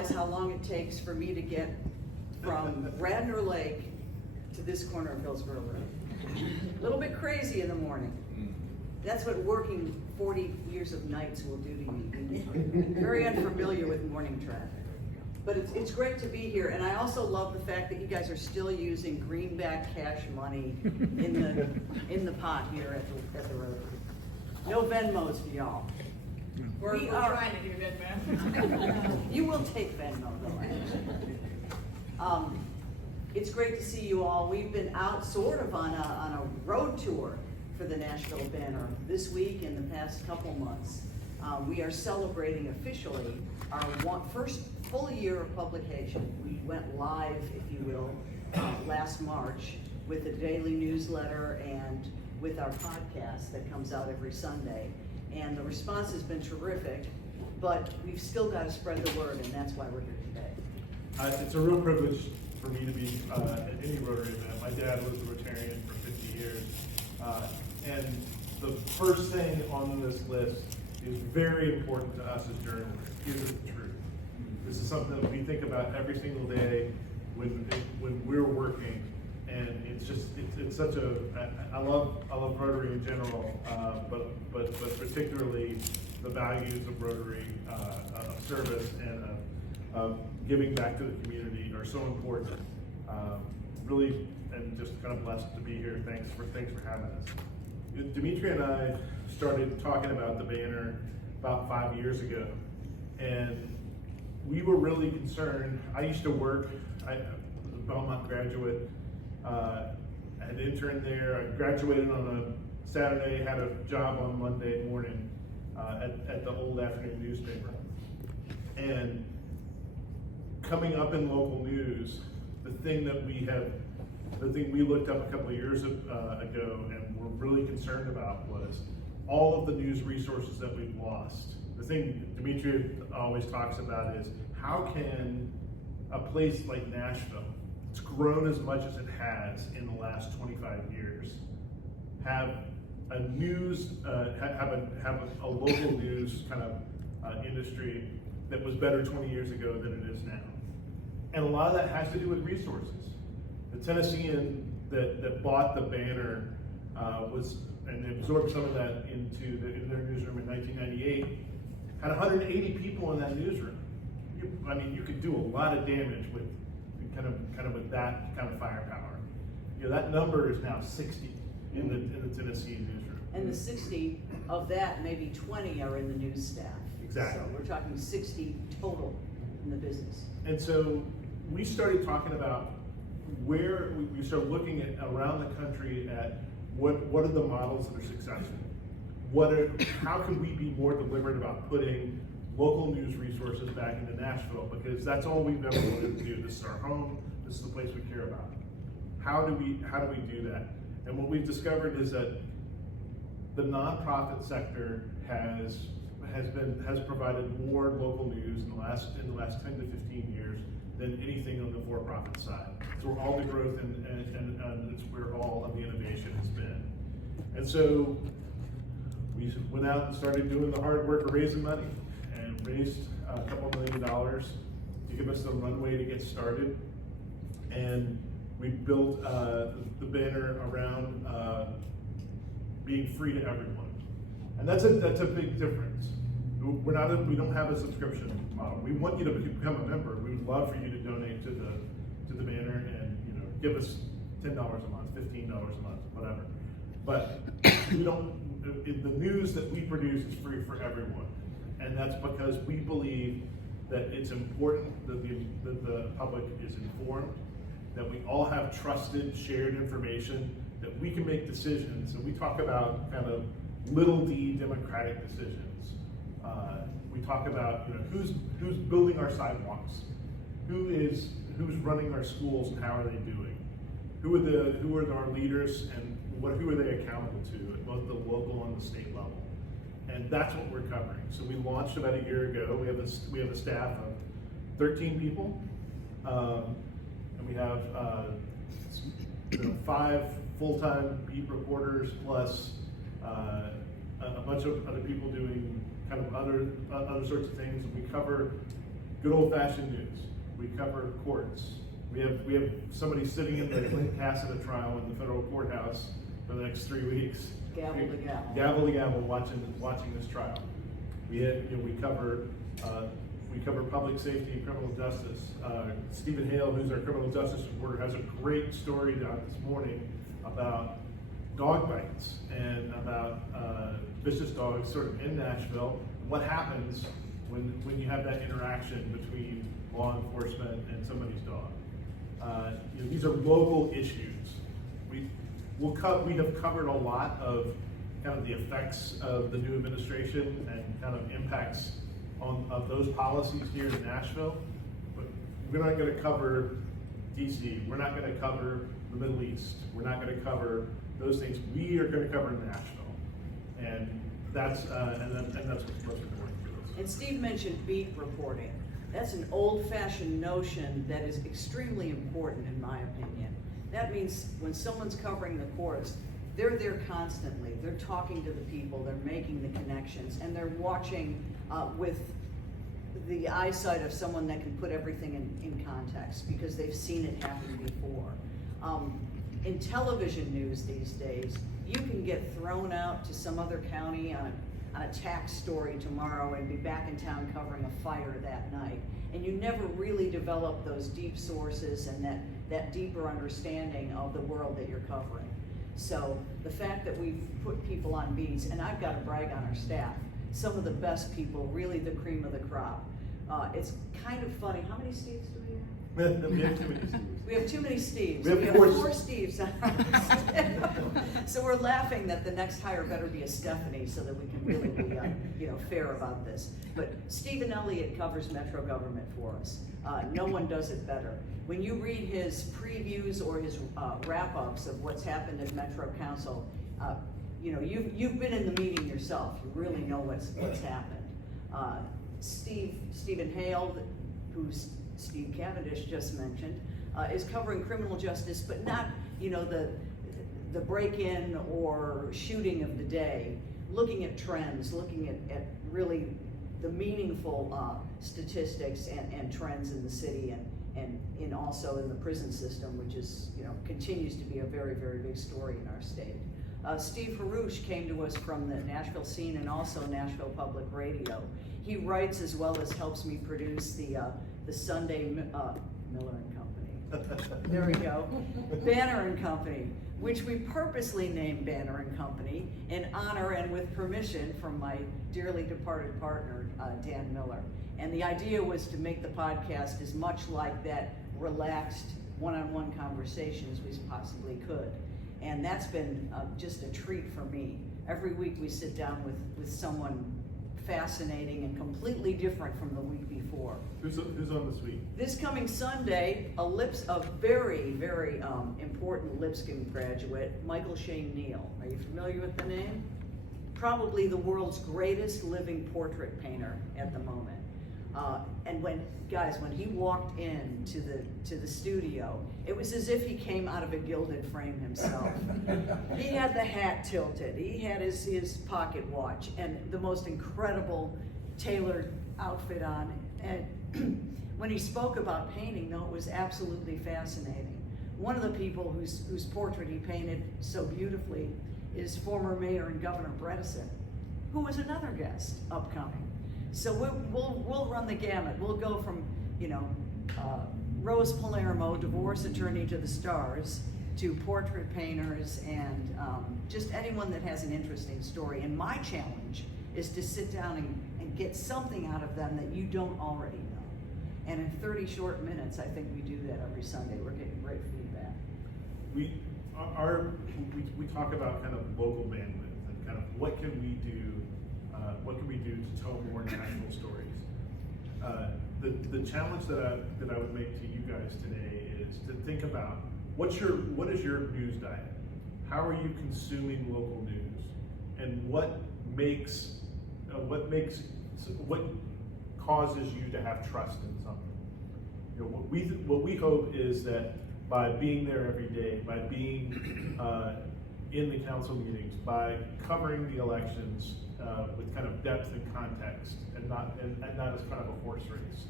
realize how long it takes for me to get from Radnor Lake to this corner of Hillsborough Road. A little bit crazy in the morning. That's what working 40 years of nights will do to you. Very unfamiliar with morning traffic. But it's great to be here, and I also love the fact that you guys are still using greenback cash money in the pot here at the Rotary. No Venmos for y'all. We're trying to do Venmo. You will take Venmo though. It's great to see you all. We've been out sort of on a road tour for the Nashville Banner this week and the past couple months. We are celebrating officially our first full year of publication. We went live, if you will, last March with a daily newsletter and with our podcast that comes out every Sunday. And the response has been terrific, but we've still got to spread the word, and that's why we're here today. It's a real privilege for me to be at any Rotary event. My dad was a Rotarian for 50 years. And the first thing on this list is very important to us as journalists. Is the truth. This is something that we think about every single day when we're working, and it's such a I love Rotary in general, but particularly the values of Rotary, of service and of giving back to the community are so important. Really, and just kind of blessed to be here. Thanks for having us. Demetria and I started talking about the banner about 5 years ago, and we were really concerned. I used to work, I was a Belmont graduate, I had interned there. I graduated on a Saturday, had a job on Monday morning at the old afternoon newspaper. And coming up in local news, the thing we looked up a couple of years ago and were really concerned about was all of the news resources that we've lost. The thing Demetria always talks about is how can a place like Nashville, it's grown as much as it has in the last 25 years, have a news, have a local news kind of industry that was better 20 years ago than it is now. And a lot of that has to do with resources. The Tennessean that bought the Banner and absorbed some of that in their newsroom in 1998, had 180 people in that newsroom. You could do a lot of damage with kind of with that kind of firepower. That number is now 60 in the Tennessee newsroom. And the 60 of that, maybe 20 are in the news staff. Exactly. So we're talking 60 total in the business. And so we started talking about where we started looking at around the country at what are the models that are successful? How can we be more deliberate about putting local news resources back into Nashville? Because that's all we've ever wanted to do. This is our home. This is the place we care about. How do we do that? And what we've discovered is that the nonprofit sector has provided more local news in the last 10 to 15 years than anything on the for-profit side. So we're all the growth and it's where all of the innovation has been. And so we went out and started doing the hard work of raising money and raised a couple $1 million to give us the runway to get started. And we built the banner around being free to everyone. And that's a big difference. We don't have a subscription model. We want you to become a member. We would love for you to donate to the banner and give us $10 a month, $15 a month, whatever. But the news that we produce is free for everyone, and that's because we believe that it's important that the public is informed, that we all have trusted, shared information, that we can make decisions. And we talk about kind of little d democratic decisions. We talk about who's building our sidewalks, who's running our schools, and how are they doing? Who are our leaders, and who are they accountable to at both the local and the state level? And that's what we're covering. So we launched about a year ago. We have a staff of 13 people, and we have 5 full-time beat reporters plus a bunch of other people doing kind of other sorts of things. And we cover good old-fashioned news. We cover courts. We have somebody sitting in the Clint Cassida trial in the federal courthouse for the next 3 weeks. Gavel to gavel. Gavel to gavel, watching this trial. We cover public safety and criminal justice. Stephen Hale, who's our criminal justice reporter, has a great story out this morning about dog bites and about vicious dogs sort of in Nashville. What happens when you have that interaction between law enforcement and somebody's dog? These are local issues. We have covered a lot of kind of the effects of the new administration and kind of impacts of those policies here in Nashville, but we're not going to cover DC. We're not going to cover the Middle East. We're not going to cover those things. We are going to cover Nashville, and that's what's most important to us. And Steve mentioned beat reporting. That's an old-fashioned notion that is extremely important in my opinion. That means when someone's covering the courts, they're there constantly. They're talking to the people, they're making the connections, and they're watching with the eyesight of someone that can put everything in context because they've seen it happen before. In television news these days, you can get thrown out to some other county on a tax story tomorrow and be back in town covering a fire that night. And you never really develop those deep sources and that deeper understanding of the world that you're covering. So the fact that we've put people on beats, and I've got to brag on our staff, some of the best people, really the cream of the crop. It's kind of funny. How many Steves do we have? We have too many Steves. We have too many Steves. We have four Steves on our staff. So we're laughing that the next hire better be a Stephanie so that we can really be fair about this. But Stephen Elliott covers Metro government for us. No one does it better. When you read his previews or his wrap-ups of what's happened at Metro Council, you've been in the meeting yourself. You really know what's happened. Stephen Hale, who's Steve Cavendish just mentioned, is covering criminal justice, but not the break-in or shooting of the day, looking at trends, looking at really the meaningful statistics and trends in the city and also in the prison system, which is continues to be a very, very big story in our state. Steve Harouche came to us from the Nashville scene and also Nashville Public Radio. He writes as well as helps me produce the Sunday Miller and Company. There we go. Banner and Company, which we purposely named Banner and Company in honor and with permission from my dearly departed partner, Dan Miller. And the idea was to make the podcast as much like that relaxed one-on-one conversation as we possibly could. And that's been just a treat for me. Every week we sit down with someone fascinating and completely different from the week before. Who's on this week? This coming Sunday, a very, very important Lipscomb graduate, Michael Shane Neal. Are you familiar with the name? Probably the world's greatest living portrait painter at the moment. And when he walked into the studio, it was as if he came out of a gilded frame himself. He had the hat tilted, he had his pocket watch, and the most incredible tailored outfit on. And when he spoke about painting, though, it was absolutely fascinating. One of the people whose portrait he painted so beautifully is former Mayor and Governor Bredesen, who was another guest upcoming. So we'll run the gamut. We'll go from Rose Palermo, divorce attorney to the stars, to portrait painters, and just anyone that has an interesting story. And my challenge is to sit down and get something out of them that you don't already know. And in 30 short minutes, I think we do that every Sunday. We're getting great feedback. We talk about kind of local bandwidth and kind of what can we do to tell more national stories. The challenge that I would make to you guys today is to think about what is your news diet? How are you consuming local news? And what causes you to have trust in something? What we hope is that by being there every day, by being in the council meetings, by covering the elections with kind of depth and context, and not as kind of a horse race,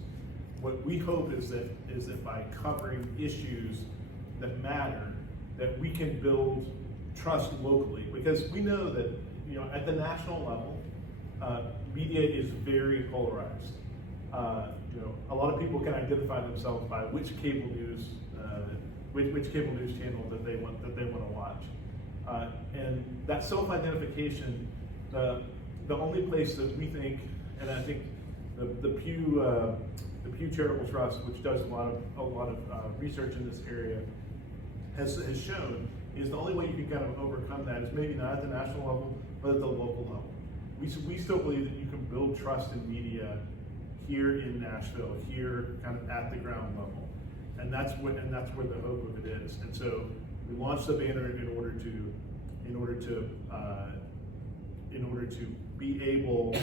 what we hope is that by covering issues that matter, that we can build trust locally, because we know that, you know, at the national level, media is very polarized. You know, a lot of people can identify themselves by which cable news channel that they want to watch, and that self-identification, the only place that we think, and I think the Pew Charitable Trust, which does a lot of research in this area, has shown is the only way you can kind of overcome that is maybe not at the national level, but at the local level. We still believe that you can build trust in media here in Nashville, here kind of at the ground level, and that's where the hope of it is. And so we launched the banner in order to be able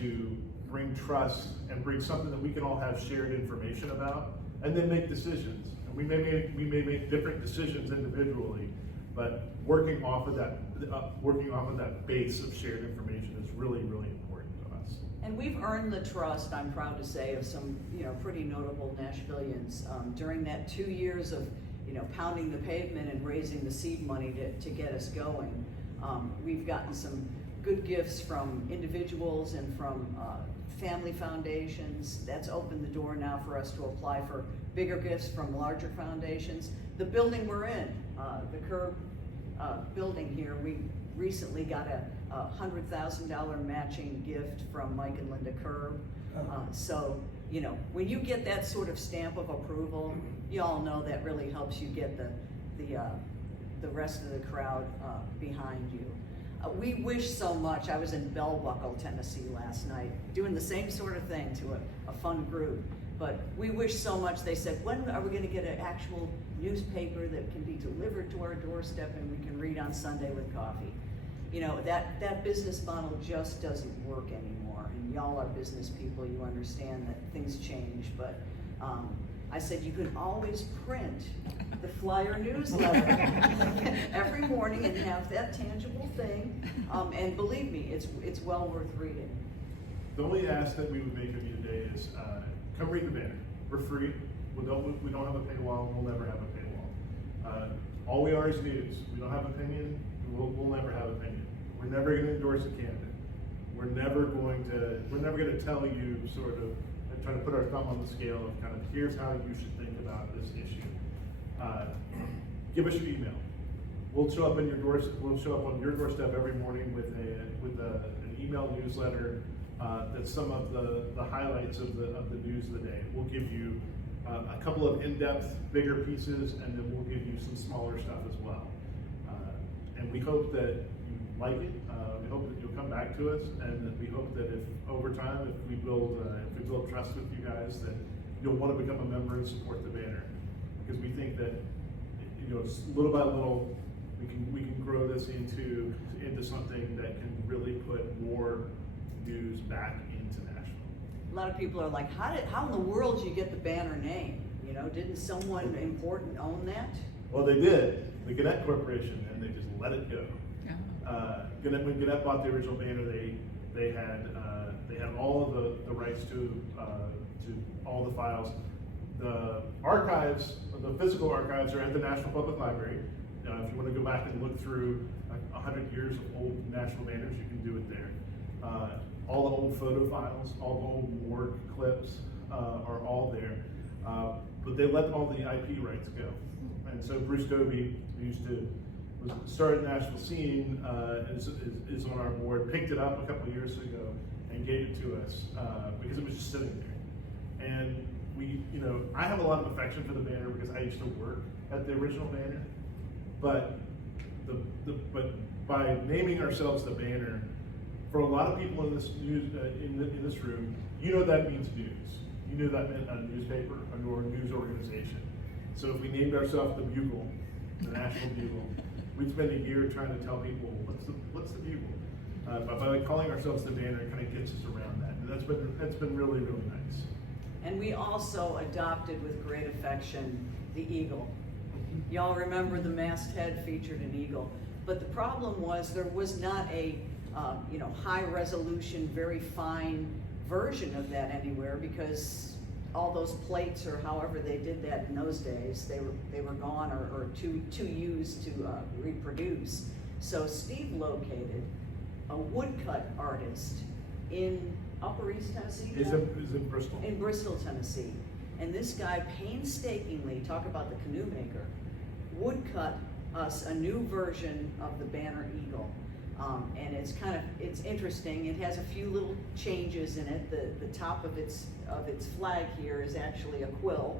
to bring trust and bring something that we can all have shared information about, and then make decisions. And we may make different decisions individually, but working off of that base of shared information is really, really important to us. And we've earned the trust, I'm proud to say, of some, you know, pretty notable Nashvillians during that 2 years of, you know, pounding the pavement and raising the seed money to get us going. We've gotten some good gifts from individuals and from family foundations. That's opened the door now for us to apply for bigger gifts from larger foundations. The building we're in, the Curb building here, we recently got a $100,000 matching gift from Mike and Linda Curb. So, you know, when you get that sort of stamp of approval, you all know that really helps you get the rest of the crowd behind you. We wish so much. I was in Bell Buckle, Tennessee last night, doing the same sort of thing to a fun group. But we wish so much. They said, when are we going to get an actual newspaper that can be delivered to our doorstep and we can read on Sunday with coffee? You know, that business model just doesn't work anymore. And y'all are business people. You understand that things change. But I said, you can always print the flyer newsletter every morning and have that tangible thing. And believe me, it's well worth reading. The only ask that we would make of you today is come read the banner. We're free. We don't have a paywall. We'll never have a paywall. All we are is news. We don't have opinion. We'll never have opinion. We're never going to endorse a candidate. We're never going to tell you sort of and try to put our thumb on the scale of kind of here's how you should think about this issue. Give us your email. We'll show up on your doorstep every morning with an email newsletter that's some of the highlights of the news of the day. We'll give you a couple of in-depth, bigger pieces, and then we'll give you some smaller stuff as well. And we hope that you like it. We hope that you'll come back to us, and we hope that if over time, if we build trust with you guys, that you'll want to become a member and support the banner, because we think that, you know, little by little, we can grow this into something that can really put more news back into Nashville. A lot of people are like, how in the world did you get the banner name? You know, didn't someone important own that? Well, they did, the Gannett Corporation, and they just let it go. When Gannett bought the original banner, they had all of the rights to all the files. The archives, the physical archives, are at the National Public Library. If you want to go back and look through 100 years of old Nashville banners, you can do it there. All the old photo files, all the old war clips are all there. But they let all the IP rights go. And so Bruce Dobie, who started Nashville Scene, is on our board, picked it up a couple years ago and gave it to us because it was just sitting there. And I have a lot of affection for the banner because I used to work at the original banner. But by naming ourselves the banner, for a lot of people in this in this room, that means news. You know that meant a newspaper or a news organization. So if we named ourselves the Bugle, the National Bugle, we'd spend a year trying to tell people what's the Bugle. But by calling ourselves the banner, it kind of gets us around that, and that's been really, really nice. And we also adopted with great affection the eagle. Y'all remember the masthead featured an eagle, but the problem was there was not a high resolution, very fine version of that anywhere, because all those plates, or however they did that in those days, they were gone or too used to reproduce. So Steve located a woodcut artist in Upper East Tennessee. Is in Bristol. In Bristol, Tennessee. And this guy painstakingly, talk about the canoe maker, woodcut us a new version of the Banner Eagle. And it's interesting. It has a few little changes in it. The top of its flag here is actually a quill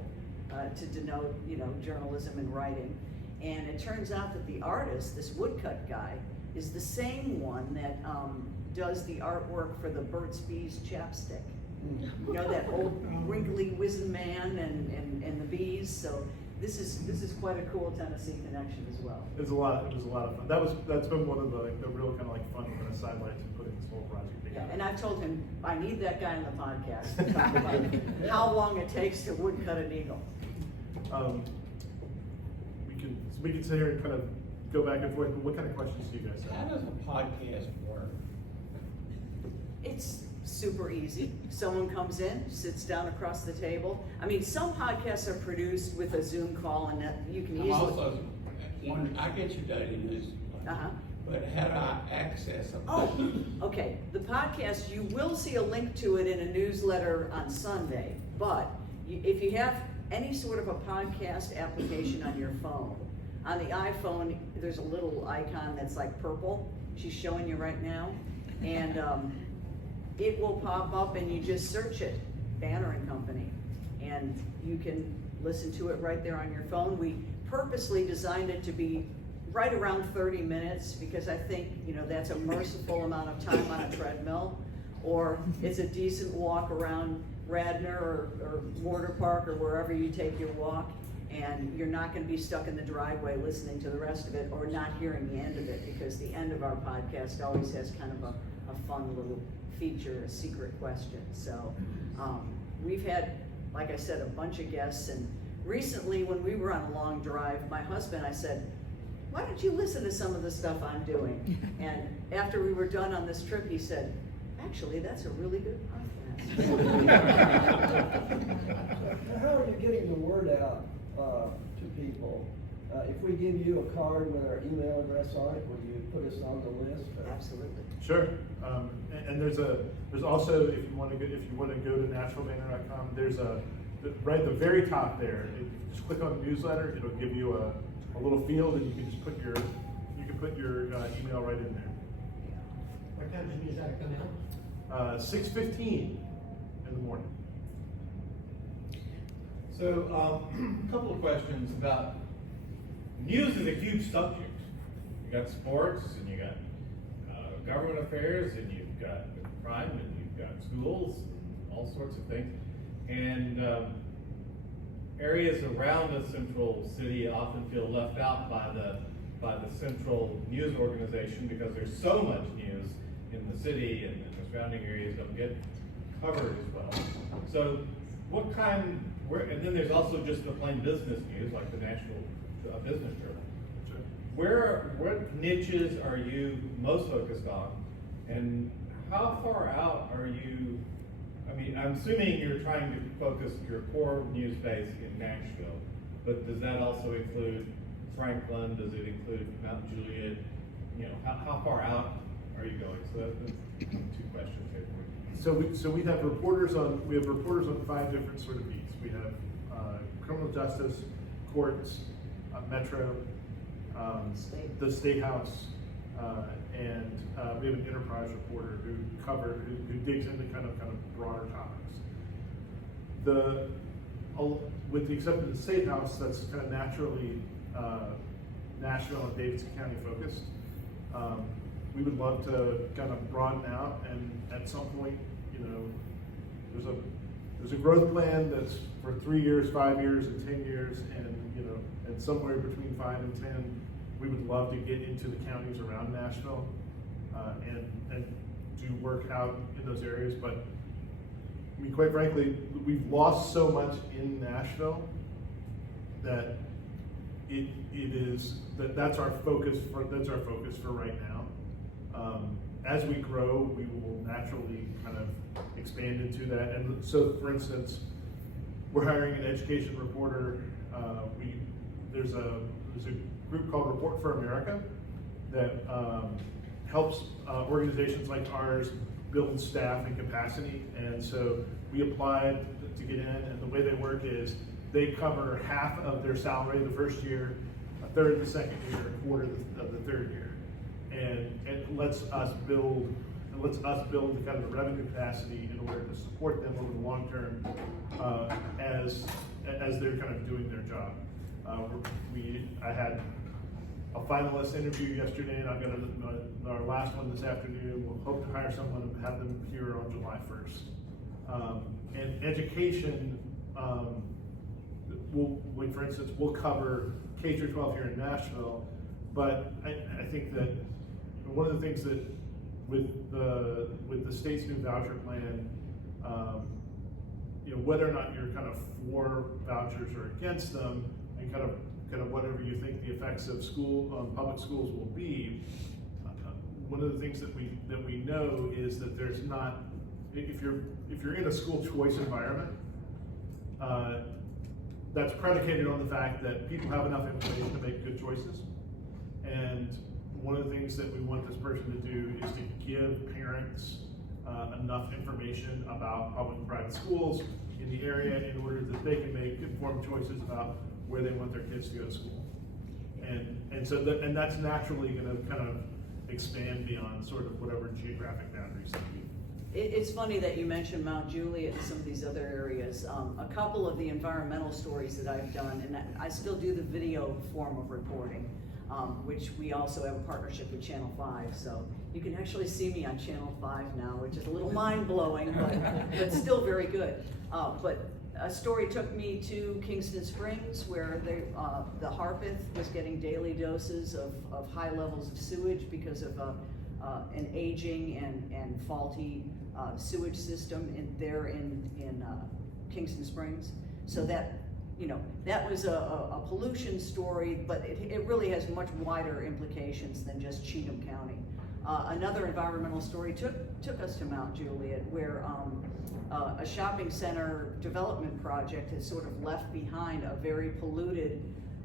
to denote, journalism and writing. And it turns out that the artist, this woodcut guy, is the same one that does the artwork for the Burt's Bees chapstick. You know, that old wrinkly wizened man and the bees. So this is quite a cool Tennessee connection as well. It was a lot of fun. That's been one of the real kind of like fun kind of sidelights of putting this whole project together. Yeah, and I've told him I need that guy on the podcast to talk about how long it takes to woodcut an eagle. We can sit here and kind of go back and forth. But what kind of questions do you guys How have? does a podcast work? It's super easy. Someone comes in, sits down across the table. I mean, some podcasts are produced with a Zoom call, and that you can I'm easily. also, I get your daily news, Uh-huh. but how do I access them? Oh, okay. The podcast, you will see a link to it in a newsletter on Sunday, but if you have any sort of a podcast application on your phone, on the iPhone, there's a little icon that's like purple. She's showing you right now. And it will pop up and you just search it, Banner and Company. And you can listen to it right there on your phone. We purposely designed it to be right around 30 minutes because I think, that's a merciful amount of time on a treadmill, or it's a decent walk around Radnor or Mortar Park or wherever you take your walk, and you're not going to be stuck in the driveway listening to the rest of it or not hearing the end of it, because the end of our podcast always has kind of a fun little feature, a secret question. So we've had, like I said, a bunch of guests, and recently when we were on a long drive, my husband, I said, why don't you listen to some of the stuff I'm doing? And after we were done on this trip, he said, actually, that's a really good podcast. How are you getting the word out to people? If we give you a card with our email address on it, will you put us on the list? Absolutely. Sure. And there's also, if you want to go to NashvilleBanner.com, there's right at the very top there. If you just click on the newsletter, it'll give you a little field, and you can just put your email right in there. What time does the newsletter come out? 6:15 in the morning. So, a couple of questions about news is a huge subject. You got sports, and you got government affairs, and you've got crime, and you've got schools, and all sorts of things. And areas around the central city often feel left out by the central news organization because there's so much news in the city, and the surrounding areas don't get covered as well. So, and then there's also just the plain business news, like the Nashville Business Journal. Sure. What niches are you most focused on, and how far out are you? I mean, I'm assuming you're trying to focus your core news base in Nashville, but does that also include Franklin? Does it include Mount Juliet? How far out are you going? So that's two questions here for you. So we have reporters on 5 different sort of beats. We have criminal justice, courts, Metro, the State House, and we have an enterprise reporter who digs into kind of broader topics. With the exception of the State House, that's kind of naturally Nashville and Davidson County focused. We would love to kind of broaden out, and at some point, there's a growth plan that's for 3 years, 5 years, and 10 years, and somewhere between 5 and 10, we would love to get into the counties around Nashville and do work out in those areas. But I mean, quite frankly, we've lost so much in Nashville that that's our focus for right now. As we grow, we will naturally kind of expand into that. And so, for instance, We're hiring an education reporter. There's a group called Report for America that helps organizations like ours build staff and capacity. And so we applied to get in, and the way they work is they cover half of their salary the first year, a third the second year, a quarter of the third year. And it lets us build the kind of the revenue capacity in order to support them over the long term as they're kind of doing their job. I had a finalist interview yesterday, and I've got our last one this afternoon. We'll hope to hire someone and have them here on July 1st. And education, for instance, we'll cover K through 12 here in Nashville, but I think that one of the things that with the state's new voucher plan, whether or not you're kind of for vouchers or against them, and kind of whatever you think the effects of public schools will be, one of the things that we know is that there's not, if you're in a school choice environment, that's predicated on the fact that people have enough information to make good choices. And one of the things that we want this person to do is to give parents enough information about public and private schools in the area in order that they can make informed choices about where they want their kids to go to school. And that's naturally going to kind of expand beyond sort of whatever geographic boundaries that we. It's funny that you mentioned Mount Juliet and some of these other areas. A couple of the environmental stories that I've done, and I still do the video form of reporting, which we also have a partnership with Channel 5. So you can actually see me on Channel 5 now, which is a little mind-blowing, but still very good. But a story took me to Kingston Springs, where the Harpeth was getting daily doses of high levels of sewage because of an aging and faulty sewage system in Kingston Springs. So that was a pollution story, but it really has much wider implications than just Cheatham County. Another environmental story took us to Mount Juliet, where a shopping center development project has sort of left behind a very polluted,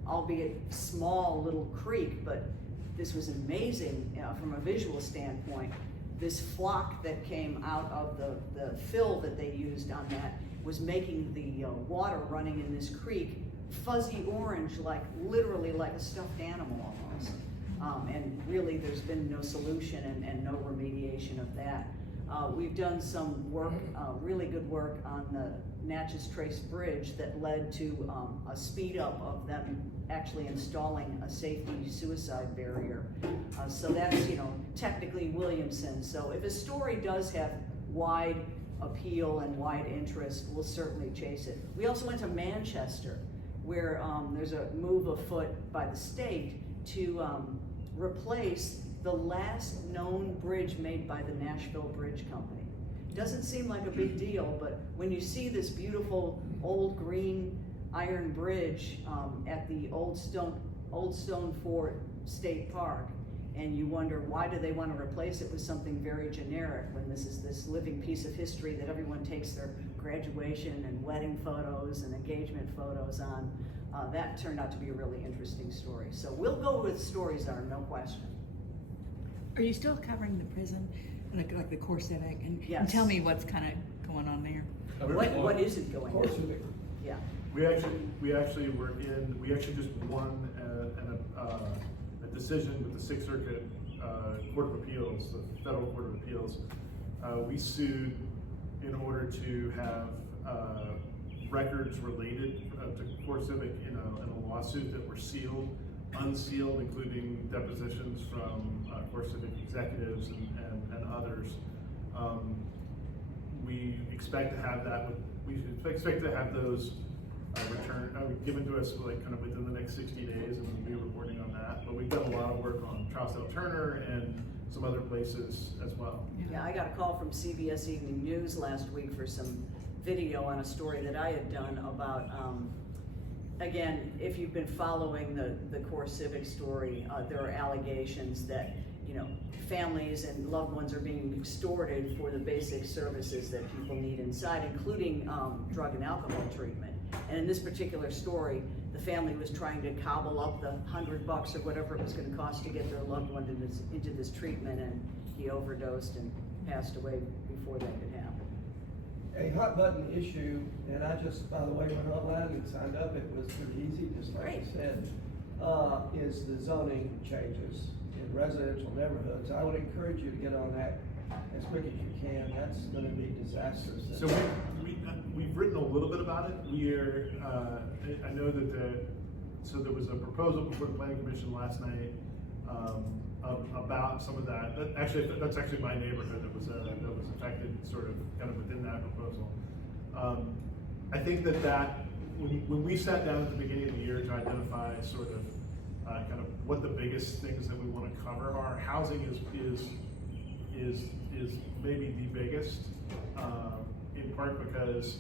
albeit small little creek, but this was amazing from a visual standpoint. This flock that came out of the fill that they used on that was making the water running in this creek fuzzy orange, literally like a stuffed animal almost. And really there's been no solution and no remediation of that. We've done some work, really good work on the Natchez Trace Bridge that led to a speed up of them actually installing a safety suicide barrier. So that's, technically Williamson. So if a story does have wide appeal and wide interest, we'll certainly chase it. We also went to Manchester, where there's a move afoot by the state to replace the last known bridge made by the Nashville Bridge Company. Doesn't seem like a big deal, but when you see this beautiful old green iron bridge at the Old Stone Fort State Park, and you wonder, why do they want to replace it with something very generic when this is this living piece of history that everyone takes their graduation and wedding photos and engagement photos on? That turned out to be a really interesting story. So we'll go with stories that are no question. Are you still covering the prison, like the core civic? And Yes. tell me what's kind of going on there. What isn't going Course on? of it. Yeah. We actually just won a decision with the Sixth Circuit Court of Appeals, the Federal Court of Appeals. We sued in order to have records related to Core Civic in a lawsuit that were sealed, unsealed, including depositions from Core Civic executives and others. We expect to have that. We expect to have those given to us kind of within the next 60 days, and we'll be reporting on that. But we've done a lot of work on Charlesdale Turner and some other places as well. Yeah, I got a call from CBS Evening News last week for some video on a story that I had done about, again, if you've been following the Core Civic story, there are allegations that, families and loved ones are being extorted for the basic services that people need inside, including drug and alcohol treatment. And in this particular story, the family was trying to cobble up the $100 or whatever it was gonna cost to get their loved one into this treatment, and he overdosed and passed away before that could happen. A hot button issue, and I just, by the way, went online and signed up, it was pretty easy, just like you Great. said, is the zoning changes in residential neighborhoods. I would encourage you to get on that as quick as you can. That's gonna be disastrous. So we've written a little bit about it. We're, I know that so there was a proposal before the planning commission last night, about some of that. That's actually my neighborhood that was affected, sort of, kind of within that proposal. I think that when we sat down at the beginning of the year to identify sort of, kind of what the biggest things that we want to cover are, housing is maybe the biggest, in part because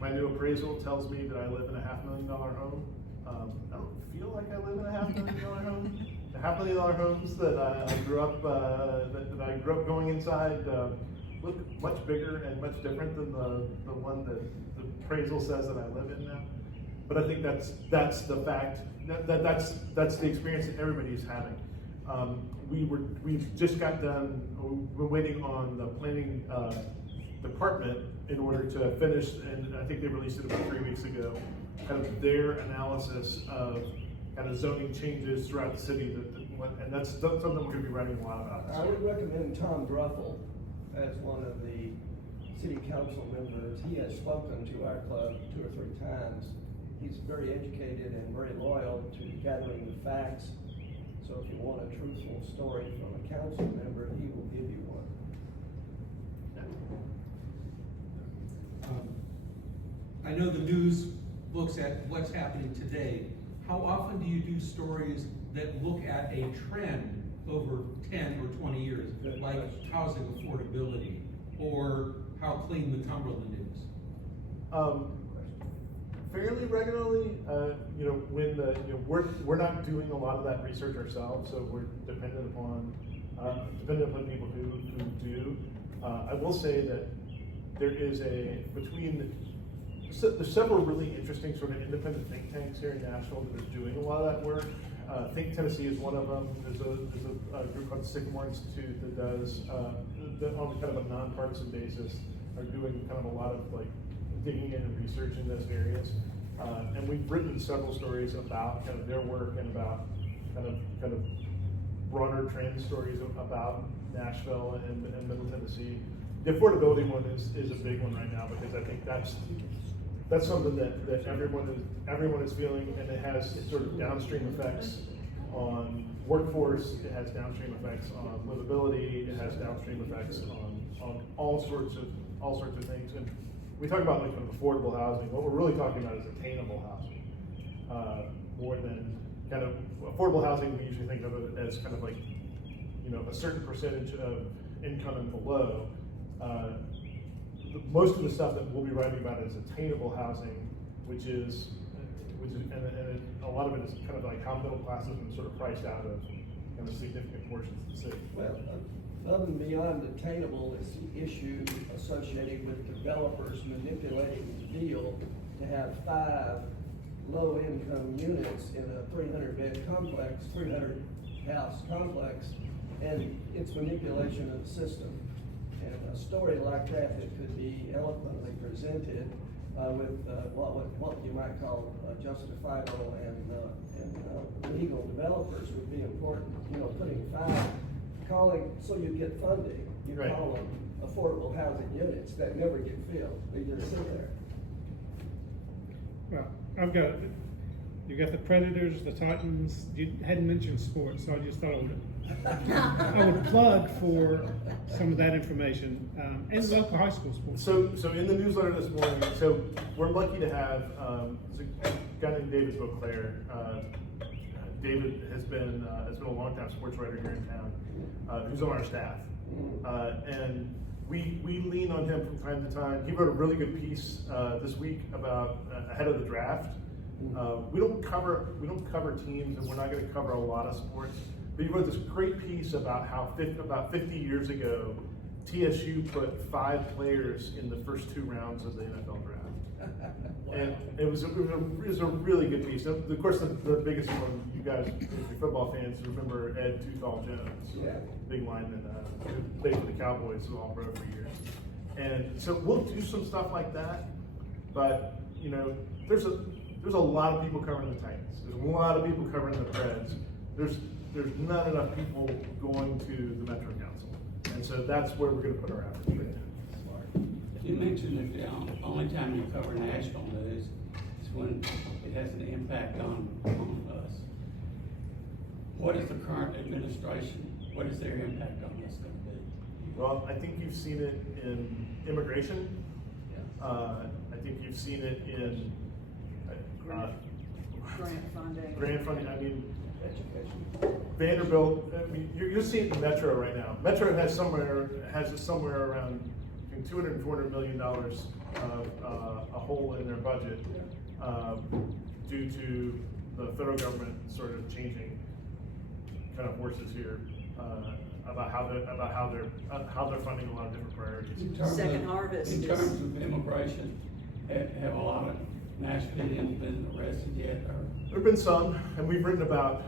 my new appraisal tells me that I live in a $500,000 home. I don't feel like I live in a $500,000 home. The $500,000 homes that I grew up that I grew up going inside look much bigger and much different than the one that the appraisal says that I live in now. But I think that's the fact. That's the experience that everybody's having. We've just got done. We're waiting on the planning department in order to finish, and I think they released it about 3 weeks ago, kind of their analysis of kind of zoning changes throughout the city, and that's something we're going to be writing a lot about. I would recommend Tom Gruffel as one of the city council members. He has spoken to our club 2 or 3 times. He's very educated and very loyal to gathering the facts. So if you want a truthful story from a council member, he will give you one. I know the news looks at what's happening today. How often do you do stories that look at a trend over 10 or 20 years, like housing affordability or how clean the Cumberland is? Fairly regularly, we're not doing a lot of that research ourselves, so we're dependent upon people who do. I will say that there's several really interesting sort of independent think tanks here in Nashville that are doing a lot of that work. Think Tennessee is one of them. There's a group called Sycamore Institute that does that on kind of a nonpartisan basis are doing kind of a lot of like digging in and research in those areas. And we've written several stories about kind of their work and about kind of broader trend stories about Nashville and Middle Tennessee. The affordability one is a big one right now because I think that's something that everyone is feeling, and it has sort of downstream effects on workforce. It has downstream effects on livability. It has downstream effects on all sorts of things. And we talk about like kind of affordable housing. What we're really talking about is attainable housing, more than kind of affordable housing. We usually think of it as kind of like, a certain percentage of income and below. Most of the stuff that we'll be writing about is attainable housing, which is a lot of it is kind of like how middle class has been sort of priced out of kind of significant portions of the city. Well, above and beyond attainable is the issue associated with developers manipulating the deal to have 5 low-income units in a 300-bed complex, 300-house complex, and it's manipulation of the system. And a story like that could be eloquently presented with what you might call justifiable and legal developers would be important. Putting 5, so you get funding. You Right. call them affordable housing units that never get filled. They just sit there. Well, you got the Predators, the Titans. You hadn't mentioned sports, so I just thought I would plug for some of that information and local high school sports. So in the newsletter this morning, so we're lucky to have there's a guy named David Beauclair. David has been a long-time sports writer here in town, who's on our staff, and we lean on him from time to time. He wrote a really good piece this week about ahead of the draft. We don't cover teams, and we're not going to cover a lot of sports. But he wrote this great piece about how about 50 years ago, TSU put 5 players in the first 2 rounds of the NFL draft. And it was a really good piece. Of course, the biggest one, you guys, if you're football fans, remember Ed Toothall Jones, Yeah. big lineman, who played for the Cowboys, who all pro for years. And so we'll do some stuff like that, but you know, there's a lot of people covering the Titans. There's a lot of people covering the Preds. There's not enough people going to the Metro Council, and so that's where we're going to put our efforts right now. You mentioned that the only time you cover national news is when it has an impact on us. What is the current administration, what is their impact on us going to be? Well, I think you've seen it in immigration. I think you've seen it in Grant funding. grant funding. I mean, Vanderbilt. I mean, you're seeing it in Metro right now. Metro has somewhere around between $200 and $400 million of a hole in their budget due to the federal government sort of changing kind of horses here about how they're funding a lot of different priorities. In terms Second of- harvest In is- terms of immigration, have a lot of Nashvilleians been arrested yet, or? There've been some, and we've written about